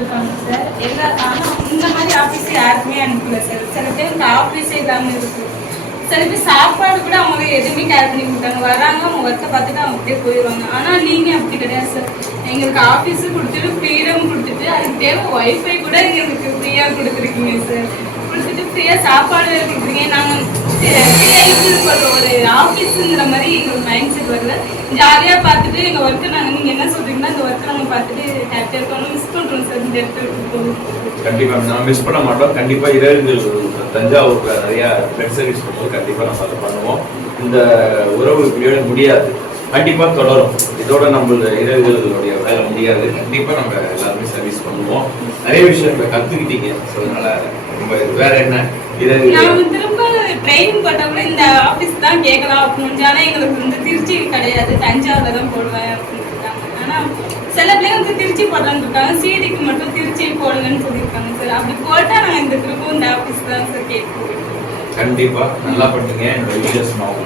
கொடுத்துருக்காங்க சார். ஆனால் இந்த மாதிரி ஆஃபீஸ் யாருக்குமே அனுப்பல சார். சில பேர் இந்த ஆஃபீஸே இல்லாமல் இருக்கு. சில பேர் சாப்பாடு கூட அவங்க எதுவுமே கேர் பண்ணி கொடுத்தாங்க. வராங்க, அவங்க ஒர்க்கை பார்த்துட்டு அவங்க அப்படியே போயிடுவாங்க. ஆனால் நீங்கள் அப்படி கிடையாது சார். எங்களுக்கு ஆஃபீஸு கொடுத்துட்டு ஃப்ரீடம் கொடுத்துட்டு அதுக்கு தேவை ஒய்ஃபை கூட எங்களுக்கு ஃப்ரீயாக கொடுத்துருக்கீங்க சார். கொடுத்துட்டு ஃப்ரீயாக சாப்பாடு கொடுக்குறீங்க. நாங்கள் ஒரு ஆஃபீஸுங்கிற மாதிரி எங்களுக்கு மைண்ட் செட் வரல. ஜாலியாக பார்த்துட்டு எங்கள் ஒர்க்கை நாங்கள் நீங்கள் என்ன சொல்கிறீங்கன்னா அந்த ஒர்க்கை நாங்கள் பார்த்துட்டு ஹாப்பியாக இருக்கணும். மிஸ் பண்ணுறோம் சார் இந்த இடத்துல போகும். கண்டிப்பாக நான் மிஸ் பண்ண மாட்டோம். கண்டிப்பாக இரவுகள் தஞ்சாவூர்ல நிறைய பிளட் சர்வீஸ் பண்ணும்போது கண்டிப்பாக நம்ம அதை பண்ணுவோம். இந்த உறவு இப்படியோட முடியாது, கண்டிப்பாக தொடரும். இதோட நம்மளோட இரவுகளுடைய வேலை முடியாது. கண்டிப்பாக நம்ம எல்லாருமே சர்வீஸ் பண்ணுவோம். நிறைய விஷயம் கற்றுக்கிட்டீங்க. ஸோ அதனால ரொம்ப வேற என்ன நான் திரும்ப ட்ரைனிங் போட்ட கூட இந்த ஆஃபீஸ் தான் கேட்கலாம் அப்படின்னு. ஆனால் எங்களுக்கு வந்து திருச்சி கிடையாது, தஞ்சாவூர்ல தான் போடுவேன் அப்படின்னு சொல்லிட்டாங்க. ஆனால் சில பிள்ளைங்க வந்து திருச்சி போடலான்னு இருக்காங்க, சிடிக்கு மட்டும் திருச்சி போடுங்கன்னு சொல்லியிருக்காங்க சார். அப்படி போட்டால் நாங்கள் இந்த திரும்ப இந்த ஆஃபீஸ் தான் சார் கேட்போம். கண்டிப்பாக நல்லா பண்ணுங்க. என்னோட வீடியோஸ் நான்